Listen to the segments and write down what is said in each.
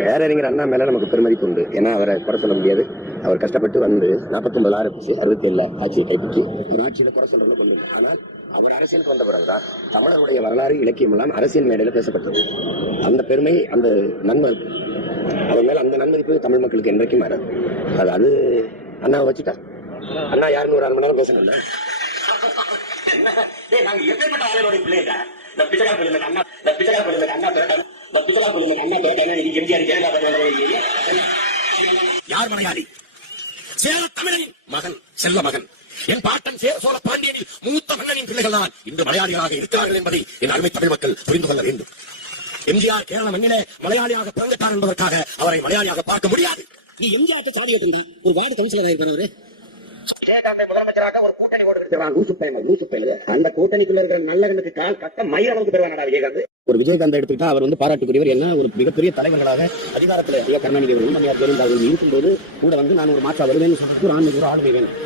பேரறிஞர் அண்ணா மேல நமக்கு பெருமதிப்பு உண்டு. ஏன்னா அவரை குறை சொல்ல முடியாது. அவர் கஷ்டப்பட்டு வந்து 49 ஆரம்பிச்சு 67 ஆட்சியை கைப்பற்றி ஒரு ஆட்சியில குறை சொல்றது கொண்டு. ஆனால் அவர் அரசியலுக்கு வந்த பிறகுதான் தமிழருடைய வரலாறு இலக்கியம் எல்லாம் அரசியல் மேடையில பேசப்பட்டது. அந்த பெருமை, அந்த நன்மை, அவர் மேல அந்த நன்மதிப்பு தமிழ் மக்களுக்கு என்றைக்கும் வராது. அது அண்ணாவை வச்சுட்டா அண்ணா யாருன்னு ஒரு 1/2 மணி நேரம் பேசணும்ல. யார் மலையாளி? சேர தமிழனின் மகன், செல்ல மகன். என் பாட்டன் சேர சோழ பாண்டியனில் மூத்த மன்னனின் பிள்ளைகள் தான் இன்று மலையாளிகளாக இருக்கிறார்கள் என்பதை என் அருமை தமிழ் மக்கள் புரிந்து கொள்ள வேண்டும். எம்ஜிஆர் கேரள மண்ணிலே மலையாளியாக பிறந்துட்டார் என்பதற்காக அவரை மலையாளியாக பார்க்க முடியாது. நீ எம்ஜிஆர் சாதியை தந்தி ஒரு வார்டு கவுன்சிலர் இருக்கிறவரு முதலமைச்சராக ஒரு கூட்டணி போட்டு அந்த கூட்டணிக்குள்ள இருக்கிற நல்லவனுக்கு கால் கட்ட மயிர் அளவுக்கு பெறுவானடா விஜயகாந்த். ஒரு விஜயகாந்த் எடுத்துக்கிட்டா அவர் வந்து பாராட்டுக்குரியவர். என்ன ஒரு மிகப்பெரிய தலைவர்களாக அதிகாரத்தில் ஐயா கருணாநிதி அவர்கள் ஜெயலலிதா இருக்கும்போது கூட வந்து நான் ஒரு மாற்றா வருவேன்னு சொல்லிட்டு ஒரு ஆளுமை வேணும்.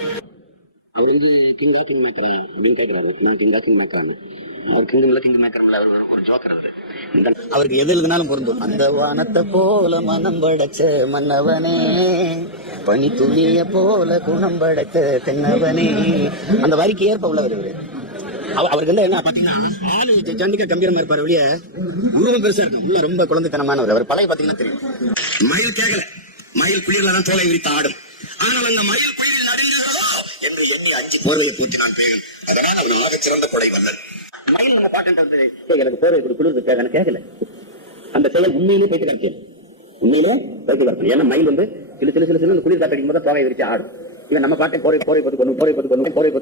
அவர் வந்து கிங்கா கிங் மேக்கரா அப்படின்னு கேட்கிறாரு. நான் கிங்கா கிங் மேக்கரான்னு. அவர் கிங் மேக்கர் அவர் ஒரு ஜோக்கர். அவருக்கு எது எழுதினாலும் பொருந்தும். அந்த வானத்தை போல மனம் படைச்ச மன்னவனே, பனி துளிய போல குணம் படைத்த தென்னவனே, அந்த வரிக்கு ஏற்ப உள்ளவர் இவரு. அவருக்கு வந்து என்ன பாத்தீங்கன்னா ஆளு ஜண்டிகா கம்பீரமா இருப்பாரு, வெளியே உருவம் பெருசா இருக்கும், உள்ள ரொம்ப குழந்தைத்தனமானவர். அவர் பழைய பாத்தீங்கன்னா தெரியும். மயில் கேட்கல, மயில் குளிர்ல தான் தோலை விரித்து ஆடும். ஆனால் அந்த மயில் குளிரில் அடைகிறதோ என்று எண்ணி 5 போர்வையை பூட்டி நான் பேரும். அதனால் அவர் ஆக சிறந்த கொடை வல்லல். மயில் நம்ம பாட்டு எனக்கு போர்வை குளிர் கேட்கல. அந்த செயல் உண்மையிலே பேச்சு காட்சியல், உண்மையிலே பேச்சு காட்சி. ஏன்னா மயில் வந்து சில குளிர் காட்டடிக்கும் போது தோகை விரிச்சு ஆடும். இவன் நம்ம பாட்டை போரை